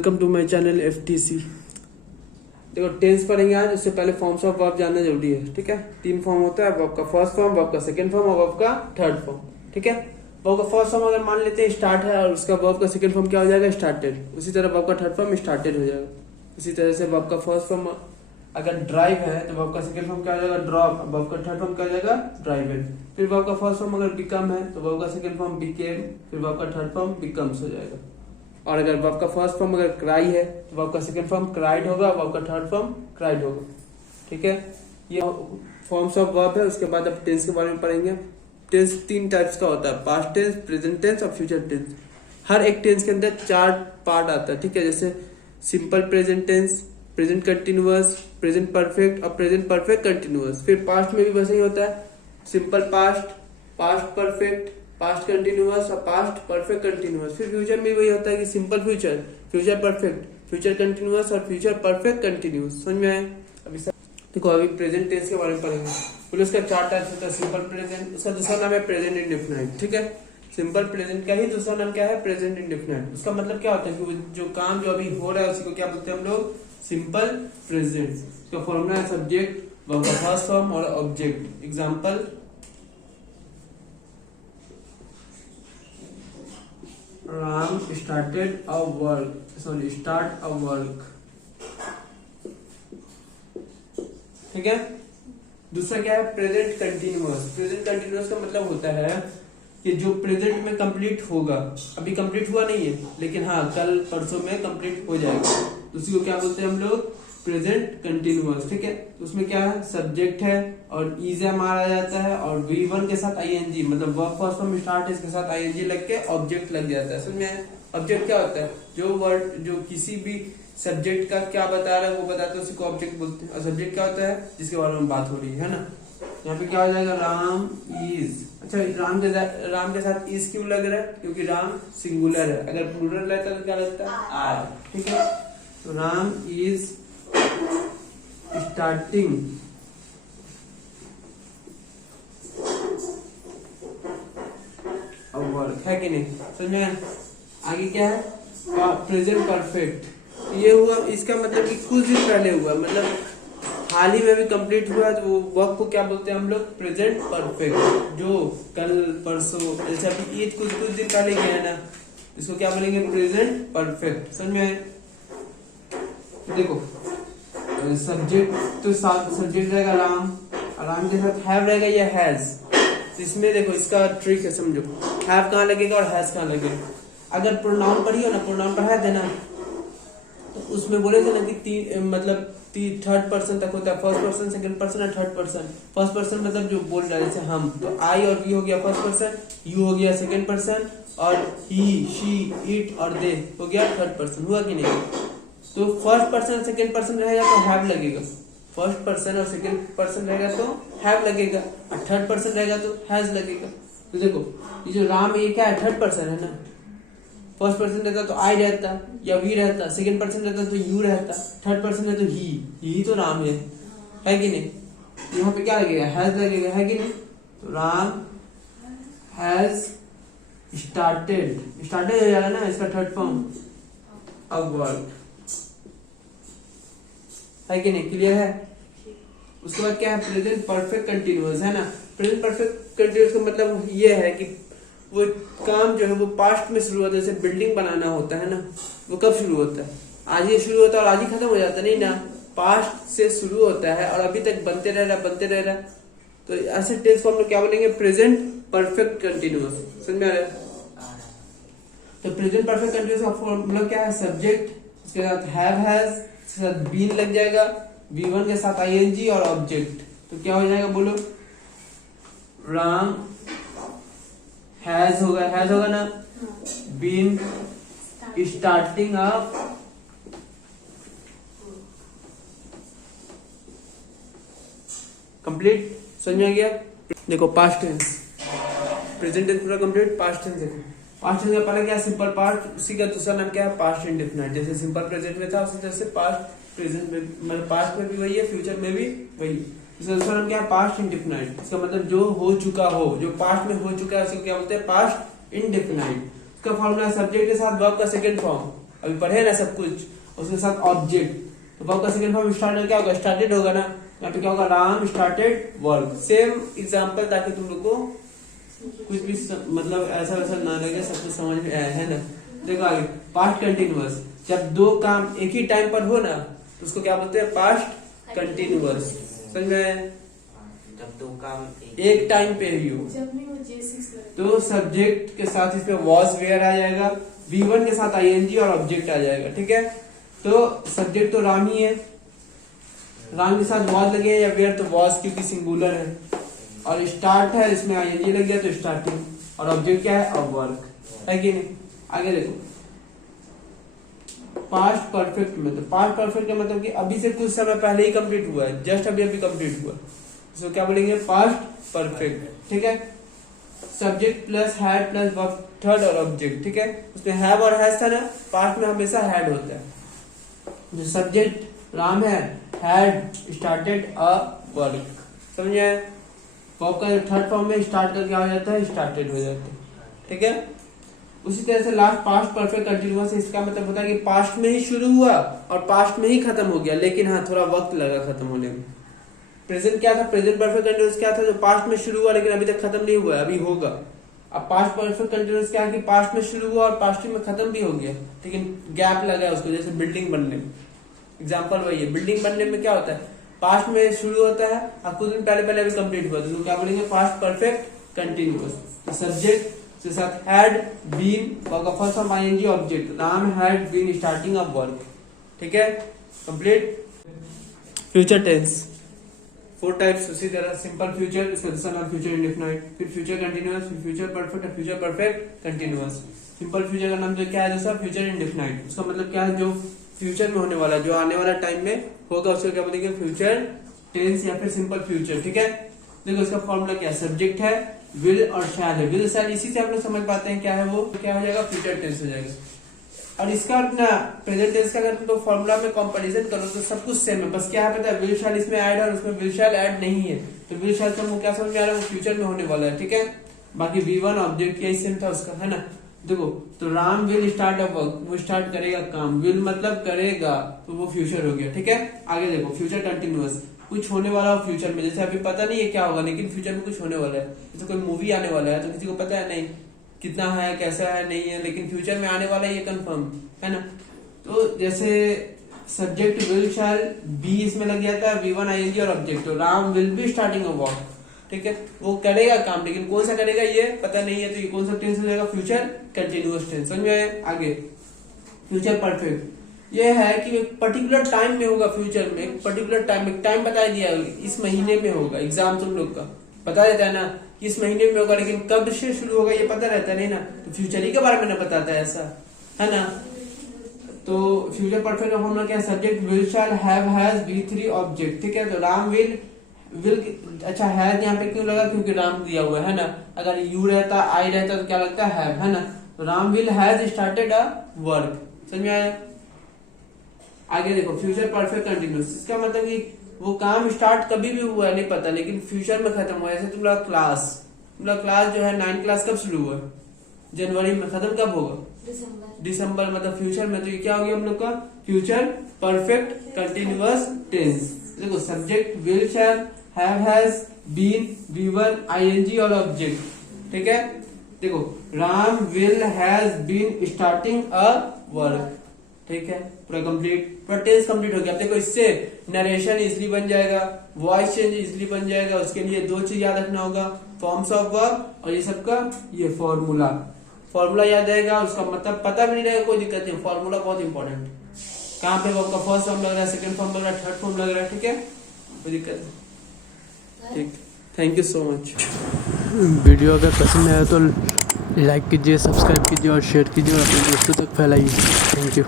Welcome to my channel FTC। देखो tense पढ़ेंगे आज। उससे पहले फॉर्म्स ऑफ वर्ब जानना जरूरी है, ठीक है। 3 फॉर्म होता है, वर्ब का फर्स्ट फॉर्म, वर्ब का सेकंड फॉर्म और वर्ब का थर्ड फॉर्म, ठीक है। वर्ब का फर्स्ट फॉर्म अगर मान लेते हैं स्टार्ट है और उसका वर्ब का सेकंड फॉर्म क्या हो जाएगा, स्टार्टेड। उसी तरह वर्ब का थर्ड फॉर्म स्टार्टेड हो जाएगा। इसी तरह से वर्ब का फर्स्ट फॉर्म अगर ड्राइव है तो वर्ब का सेकंड फॉर्म क्या हो जाएगा, ड्रॉप। वर्ब का थर्ड फॉर्म क्या हो जाएगा, ड्राइवेड। फिर वर्ब का फर्स्ट फॉर्म अगर बिकम है तो वर्ब का सेकंड फॉर्म बिकेम, फिर वर्ब का थर्ड फॉर्म बिकम्स हो जाएगा। और अगर वर्ब का फर्स्ट फॉर्म अगर क्राई है तो वर्ब का सेकंड फॉर्म क्राइड होगा, वर्ब का थर्ड फॉर्म क्राइड होगा, ठीक है। ये फॉर्म्स ऑफ वर्ब है। उसके बाद अब टेंस के बारे में पढ़ेंगे। टेंस 3 टाइप्स का होता है, पास्ट टेंस, प्रेजेंट टेंस और फ्यूचर टेंस। हर एक टेंस के अंदर 4 पार्ट आता है, ठीक है। जैसे simple present tense, present continuous, present perfect और प्रेजेंट परफेक्ट कंटिन्यूअस। फिर पास्ट में भी वैसे ही होता है, simple past, past perfect, past continuous और पास्ट परफेक्ट कंटिन्यूअस। फिर फ्यूचर में वही होता है कि simple future, future perfect, future continuous और फ्यूचर परफेक्ट कंटिन्यूअस। समझ में आए? अभी देखो अभी प्रेजेंट टेंस के बारे में पढ़ेंगे। बोले उसका 4 टाइप्स होता है, सिंपल प्रेजेंट, उसका दूसरा नाम है प्रेजेंट इंडेफिनिट, ठीक है। सिंपल प्रेजेंट का ही दूसरा नाम क्या है, प्रेजेंट इंडेफिनिट। उसका मतलब क्या होता है कि जो काम जो अभी हो रहा है उसी को क्या बोलते हैं हम लोग, सिंपल प्रेजेंट। उसका फॉर्मूला है सब्जेक्ट, वर्ब का फर्स्ट फॉर्म और object. Example, Ram started a work, ठीक है। दूसरा क्या है, प्रेजेंट कंटिन्यूअस। प्रेजेंट कंटिन्यूअस का मतलब होता है कि जो प्रेजेंट में कंप्लीट होगा, अभी कंप्लीट हुआ नहीं है लेकिन हाँ कल परसों में कंप्लीट हो जाएगा, तो उसी को क्या बोलते हैं हम लोग, प्रेजेंट कंटिन्यूअस, ठीक है। उसमें क्या है, सब्जेक्ट है और इज मारा जाता है और V1 के साथ ing, मतलब वर्ब फर्स्ट फॉर्म स्टार्ट है, इसके साथ ing लग के ऑब्जेक्ट लग जाता है। समझ में? ऑब्जेक्ट क्या होता है, जो वर्ड जो किसी भी सब्जेक्ट का क्या बता रहा है वो बताते हैं, उसी को ऑब्जेक्ट बोलते हैं। और सब्जेक्ट क्या होता है, जिसके बारे में बात हो रही है ना। यहाँ पे क्या हो जाएगा, राम इज। अच्छा, राम के साथ इज क्यों लग रहा है, क्योंकि राम सिंगुलर है। अगर प्लूरल रहता तो क्या लगता है, आर, ठीक है। तो राम इज स्टार्टिंग वर्क, है कि नहीं। समझ में? आगे क्या है, प्रेजेंट परफेक्ट। ये हुआ, इसका मतलब कि कुछ दिन पहले हुआ, मतलब हाल ही में भी कंप्लीट हुआ, तो वो वर्क को क्या बोलते हैं हम लोग, प्रेजेंट परफेक्ट। जो कल परसों, जैसे अभी ईद कुछ दिन पहले गया है ना, इसको क्या बोलेंगे, प्रेजेंट परफेक्ट। समझ में? देखो सब्जेक्ट तो सब्जेक्ट रहेगा राम, राम के साथ हैव रहेगा या हैज। तो इसमें देखो इसका ट्रिक है, समझो। हैव कहाँ लगेगा और हैज कहाँ लगेगा। अगर प्रोनाउन पढ़िए ना, प्रोनाउन पढ़ा देना तो उसमें बोले थे ना कि मतलब थर्ड पर्सन तक होता है, फर्स्ट पर्सन, सेकंड पर्सन और थर्ड पर्सन। फर्स्ट पर्सन मतलब जो बोल रहा है, जैसे हम, तो आई और वी हो गया फर्स्ट पर्सन, यू हो गया सेकंड पर्सन और ही, शी, इट और दे हो गया थर्ड पर्सन। हुआ कि नहीं? तो फर्स्ट पर्सन और सेकंड पर्सन रहेगा तो हैव लगेगा, फर्स्ट पर्सन और सेकंड पर्सन रहेगा तो हैव लगेगा, और थर्ड पर्सन रहेगा तो हैज लगेगा। तो देखो ये जो राम, ये क्या है, थर्ड पर्सन है ना। फर्स्ट पर्सन रहता तो आई रहता या वी रहता, सेकंड पर्सन रहता तो यू रहता, थर्ड पर्सन है तो ही तो राम है कि नहीं। यहाँ पे क्या लगेगा, हैज लगेगा, है कि नहीं। तो राम हैज स्टार्टेड हो जाएगा ना इसका थर्ड फॉर्म, अब वर्क, है कि नहीं। क्लियर है? उसके बाद क्या है, प्रेजेंट परफेक्ट कंटिन्यूअस, है ना। प्रेजेंट परफेक्ट कंटिन्यूअस का मतलब ये है कि वो काम जो है वो पास्ट में शुरू होता है। जैसे बिल्डिंग बनाना होता है ना, वो कब शुरू होता है, आज ही शुरू होता है और आज ही खत्म हो जाता है, नहीं ना। पास्ट से शुरू होता है और अभी तक बनते रह रहा। तो ऐसे टेंस को हम लोग क्या बोलेंगे, प्रेजेंट परफेक्ट कंटिन्यूअस। समझ में आ रहा है? तो प्रेजेंट परफेक्ट कंटिन्यूअस का फॉर्मूला क्या है, सब्जेक्ट, उसके साथ हैव, हैज, उसके साथ बीन लग जाएगा, V1 के साथ ing और ऑब्जेक्ट। तो क्या हो जाएगा, बोलो, राम हैज होगा ना, बीन स्टार्टिंग अप कंप्लीट। समझ में आ गया? देखो पास्ट टेंस, प्रेजेंट टेंस पूरा कंप्लीट, पास्ट टेंस देखो। पास्ट टेंस का पहले क्या है, सिंपल पास्ट, उसी का दूसरा नाम क्या है, पास्ट इंडेफिनिट। जैसे सिंपल प्रेजेंट में था उसी तरह से पास्ट प्रेजेंट में, मतलब पास्ट में भी वही है, फ्यूचर में भी वही। इसका दूसरा नाम क्या है, पास्ट इंडेफिनिट। इसका मतलब जो हो चुका हो, जो पास्ट में हो चुका है, उसको क्या बोलते हैं, पास्ट इंडेफिनिट। इसका फॉर्मूला सब्जेक्ट के साथ वर्ब का सेकंड फॉर्म, अभी पढ़े ना सब कुछ, उसके साथ ऑब्जेक्ट, तो वर्ब का सेकंड फॉर्म स्टार्ट क्या होगा, स्टार्टेड होगा ना, यहाँ पे क्या होगा, Ram started work. Same example ताकि तुम लोग को कुछ भी मतलब ऐसा वैसा ना लगे, सब कुछ समझ में आया है ना। देखो आगे, पास्ट कंटिन्यूअस, जब दो काम एक ही टाइम पर हो ना तो उसको क्या बोलते हैं, पास्ट कंटिन्यूअस। समझ में आया? जब दो काम एक टाइम पे ही हो तो सब्जेक्ट के साथ इसमें वॉज वेयर आ जाएगा, V1 के साथ ING और ऑब्जेक्ट आ जाएगा। ठीक है, तो सब्जेक्ट तो राम ही है, राम के साथ वॉज लगे या वेयर, तो वॉज क्योंकि सिंगुलर है, और स्टार्ट है इसमें ING लग गया तो स्टार्टिंग, और ऑब्जेक्ट क्या है, अब वर्क है कि नहीं। आगे देखो, पास्ट परफेक्ट में, तो पास्ट परफेक्ट का मतलब कि अभी से कुछ समय पहले ही कंप्लीट हुआ है, जस्ट अभी अभी कंप्लीट हुआ, तो क्या बोलेंगे, पास्ट परफेक्ट। ठीक है, subject plus had plus verb third और ऑब्जेक्ट। ठीक है, उसमें हैव और हैज था ना, पास्ट में हमेशा हैड होता है। जो सब्जेक्ट राम है, हैड स्टार्टेड अ वर्क। समझ आए? वर्ब का थर्ड फॉर्म में स्टार्ट का क्या हो जाता है, स्टार्टेड हो जाता है। ठीक है, उसी तरह से लास्ट पास्ट परफेक्ट कंटिन्यूअस, इसका मतलब होता है कि पास्ट में ही शुरू हुआ और पास्ट में ही खत्म हो गया, लेकिन हाँ थोड़ा वक्त लगा खत्म होने में। प्रेजेंट क्या था, प्रेजेंट परफेक्ट कंटिन्यूअस क्या था, जो पास्ट में शुरू हुआ लेकिन अभी तक खत्म नहीं हुआ, अभी होगा। अब पास्ट परफेक्ट कंटिन्यूअस क्या है कि पास्ट में शुरू हुआ और पास्ट में खत्म भी हो गया, लेकिन गैप लगा है उसको, जैसे बिल्डिंग बनने में। एग्जाम्पल वही है, बिल्डिंग बनने में क्या होता है, पास्ट में शुरू होता है और कुछ दिन पहले पहले अभी कंप्लीट हुआ, तो क्या बोलेंगे, पास्ट परफेक्ट कंटिन्यूअस। तो सब्जेक्ट के साथ हैड बीन, वर्ब का first form ING, object Ram had been starting of work. ठीक है, कंप्लीट। फ्यूचर टेंस 4 टाइप्स, उसी तरह सिंपल फ्यूचर, सजेशन और फ्यूचर इंडेफिनाइट, फिर फ्यूचर कंटिन्यूअस, फिर फ्यूचर परफेक्ट और future perfect continuous. Simple future का नाम जो क्या है, जैसा फ्यूचर इंडेफिनाइट, उसका मतलब क्या है, जो फ्यूचर में होने वाला, जो आने वाला टाइम में होगा, उसको क्या बोलेंगे, फ्यूचर टेंस या फिर सिंपल फ्यूचर। ठीक है, देखो इसका फॉर्मूला क्या है, सब्जेक्ट है, विल और शैल है। विल शैल इसी से हम लोग समझ पाते हैं क्या है, वो क्या हो जाएगा, फ्यूचर टेंस हो जाएगा। और इसका अपना प्रेजेंट टेंस का अगर तुम लोग फॉर्मूला में कंपैरिजन करो तो सब कुछ सेम है, बस क्या है पता है, विल शैल इसमें ऐड है और उसमें विल शैल ऐड नहीं है, तो विल शैल से हमको क्या समझ में आ रहा है, वो फ्यूचर में होने वाला है। ठीक है, बाकी V1 ऑब्जेक्ट यही सेम था उसका, है ना। देखो, तो Ram will start a work, वो स्टार्ट करेगा काम, विल मतलब करेगा, तो वो फ्यूचर हो गया। ठीक है, आगे देखो, फ्यूचर कंटिन्यूअस, कुछ होने वाला हो फ्यूचर में, जैसे अभी पता नहीं है क्या होगा, लेकिन फ्यूचर में कुछ होने वाला है, जैसे कोई मूवी आने वाला है तो किसी को पता है नहीं कितना है, कैसा है, नहीं है, लेकिन फ्यूचर में आने वाला है, ये कंफर्म है ना। तो जैसे सब्जेक्ट विल शैल बी इसमें लग गया था, V1 ING और ऑब्जेक्ट, तो Ram will be starting a work. ठीक है, वो करेगा काम, लेकिन कौन सा करेगा ये पता नहीं है, तो ये कौन सा टेंस हो जाएगा, फ्यूचर कंटिन्यूअस टेंस। समझ में आया? आगे फ्यूचर परफेक्ट, ये है कि एक पर्टिकुलर टाइम में होगा, फ्यूचर में एक पर्टिकुलर टाइम, एक टाइम बता दिया, इस महीने में होगा, एग्जाम तुम लोग का पता रहता है ना, इस महीने में होगा, लेकिन कब से शुरू होगा ये पता रहता नहीं ना, तो फ्यूचर ही के बारे में ना बताता है, ऐसा है ना। तो फ्यूचर परफेक्ट का फॉर्मूला क्या है, subject will shall have has V3 object. ठीक है, तो राम विल अच्छा हैज यहाँ पे क्यों लगा, क्योंकि राम दिया हुआ है ना, अगर यू रहता आई रहता तो क्या लगता है, हैव, है ना। तो Ram will has started a work. समझ में आया? आगे देखो, फ्यूचर परफेक्ट कंटिन्यूअस, इसका मतलब कि वो काम स्टार्ट कभी भी हुआ है नहीं पता, लेकिन फ्यूचर में खत्म हुआ है। जैसे तुम्हारा क्लास जो है 9th क्लास कब शुरू हुआ, जनवरी में, खत्म कब होगा, दिसंबर, मतलब फ्यूचर में, तो ये क्या हो गया हम लोग का, फ्यूचर परफेक्ट कंटिन्यूअस टेंस। देखो, subject will shall have has been V1 ING और ऑब्जेक्ट। ठीक है, देखो, Ram will has been starting a work. ठीक है, पूरा कंप्लीट, पूरा टेंस कंप्लीट हो गया। अब देखो, इससे नरेशन इजली बन जाएगा, वॉइस चेंज इजली बन जाएगा। उसके लिए 2 चीज याद रखना होगा, फॉर्म्स ऑफ वर्ब और ये सबका ये फॉर्मूला याद रहेगा, उसका मतलब पता भी नहीं रहेगा, कोई दिक्कत नहीं, फॉर्मूला बहुत इंपॉर्टेंट। कहाँ पे वर्ब का फर्स्ट फॉर्म लग रहा है, सेकंड फॉर्म लग रहा है, थर्ड फॉर्म लग रहा है। ठीक है, कोई दिक्कत नहीं। ठीक, thank you so much. Video अगर पसंद आया तो लाइक कीजिए, सब्सक्राइब कीजिए और शेयर कीजिए और अपने दोस्तों तक फैलाइए। Thank you.